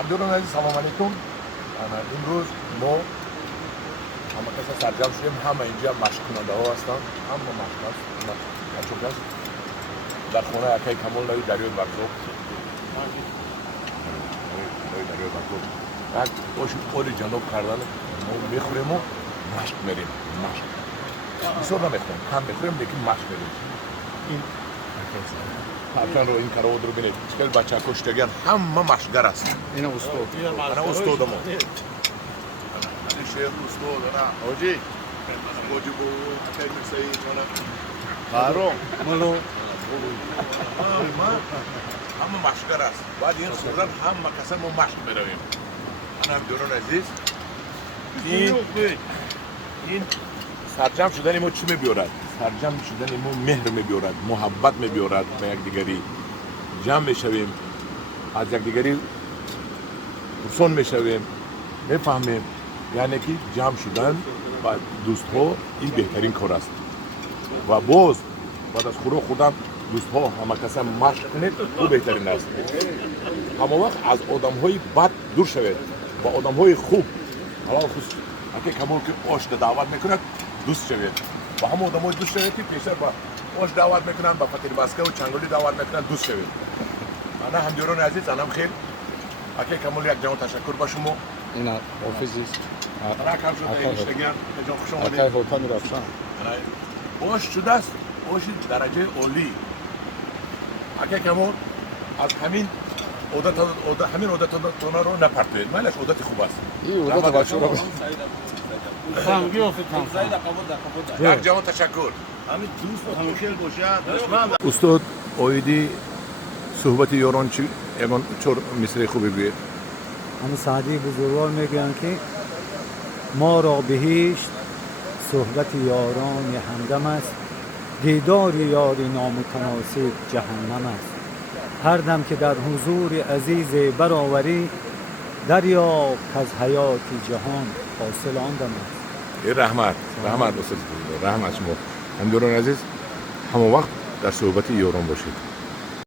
همداران عزیز سلام علیکم. امروز ما همه کسا سرجم شدیم. همه اینجا مشق کننده ها هستن. همه مشق هست. مشق هست. در خونه اکای کمال لای دریای برزوب. لای دریای برزوب. بعد اوش جنوب کردن ما میخوریم و مشق میریم. مشق. بسیار نمیخوریم. کم میخوریم لیکن مشق میریم. این پرچن رو این کارو رو بینید. خیلی بچه ها کشتگان همه مشقگر هستن. این استاد. انا استاد ما. شیخ استاد انا حاجی. حاجی بو اکای مسایی مالا. بارو مالو. همه مشقگر است. بعد این صورت همه کسا ما مشق میرویم. انا هم دوران عزیز. این سرجم شدن ما چی میبیارد؟ سرجم شدن ما مهر میبیارد، محبت میبیارد به یک دیگری. جمع میشویم، از یک دیگری پرسون میشویم، میفهمیم. یعنی که جمع شدن با دوست ها این بهترین کار است. و باز بعد از خودم دوست ها همه کسا مشق کنید او بهترین است. همه وقت از آدم های بد دور شوید با آدم های خوب. حالا خود اگه کمال که آش دعوت میکند دوست شوید. با همه آدم های دوست شوید که پیشتر با آش دعوت میکنن، با فطیر بسکه و چنگالی دعوت میکنن دوست شوید. انا همدیران عزیز انم خیل اگه کمال یک جان تشکر با شما. این آفیزیست. انا کم شده اینشتگیان جان خوش آمدید. اکای هوتا میرفتن. آش شده است. آش درجه عالی. اگه کمال از همین عادتانا رو نپرتوید. مالش عادت خوب است. این عادت بچه رو یک جوان تشکر. استاد آیدی صحبت یاران چی اگان چور مصری خوبی بیه. همه سعدی بزرگوار میگن که ما را بهشت صحبت یاران همدم است، دیدار یاری نامتناسب جهنم است. هر دم که در حضور عزیز برآوری، دریاب از حیات جهان حاصل آن دم است. رحمت استاد، رحمت شما. همداران عزیز همه وقت در صحبت یاران باشید.